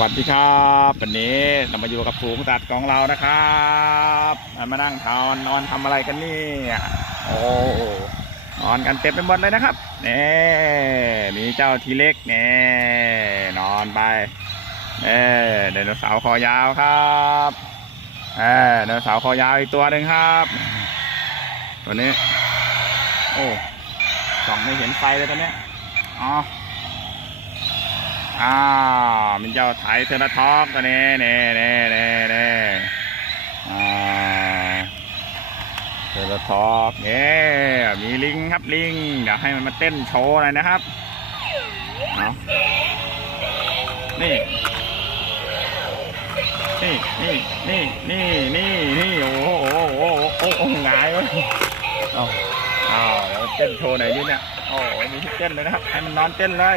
วัสดีครับ วันนี้เรามาอยู่กับฝูงสัตว์ของเรานะครับมานั่งทานนอนทำอะไรกันนี่โอ้นอนกันเต็มไปหมดเลยนะครับเนี่มีเจ้าทีเล็กเนี่นอนไปนี่ไดโนเสาร์คอยาวครับเออไดโนเสาร์คอยาวอีกตัวหนึ่งครับตัวนี้ โอ้ส่องไม่เห็นไฟเลยตัวเนี้อ๋อ อ้าวมีเจ้าไทยเทอร์ท็อกตัวนี้เน่เน่เน่เน่อ่าเทอร์ท็อกเน่มีลิงครับลิง เดี๋ยวให้มันมาเต้นโชว์หน่อยนะครับเอานี่นี่นี่นี่นี่นี่นี่โอ้โหโอ้โหโอ้โหงายเลยเอาเอาเดี๋ยวเต้นโชว์หน่อยดิเนี่ยโอ้โหมีที่เต้นเลยนะครับให้มันนอนเต้นเลย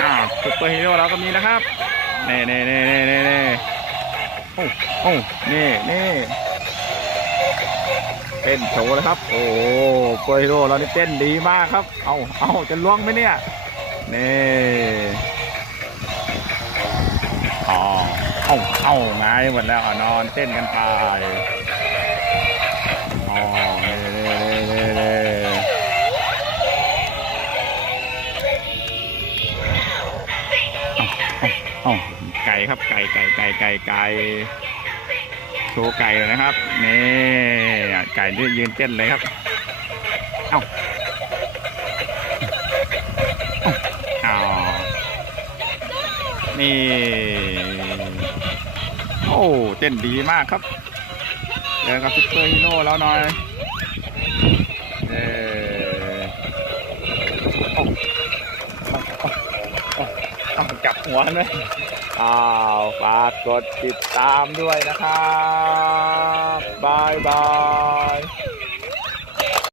อ่าซุปเปอร์ฮีโร่เราก็มีนะครับเน่เน่เน่เน่เน่เน่โอ้โอ้นี่นี่เต้นโชว์เลยครับ โอ้ซุปเปอร์ฮีโร่เรานี่เต้นดีมากครับ เอาเอาจะล่วงไหมเนี่ยนี่อ๋อเอาเอาไงายหมดแล้วอะนอนเต้นกันไป อ้ไก่ครับไก่ไก่ไก่ไก่ไก่โชว์ไก่เลยนะครับนี่ไก่ที่ยืนเต้นเลยครับเอ้าเอาอ้าวนี่โอ้เต้นดีมากครับเดินกับซุปเปอร์ฮีโร่แล้วหน่อย หัวไหมอ้าวฝากกดติดตามด้วยนะครับบายบาย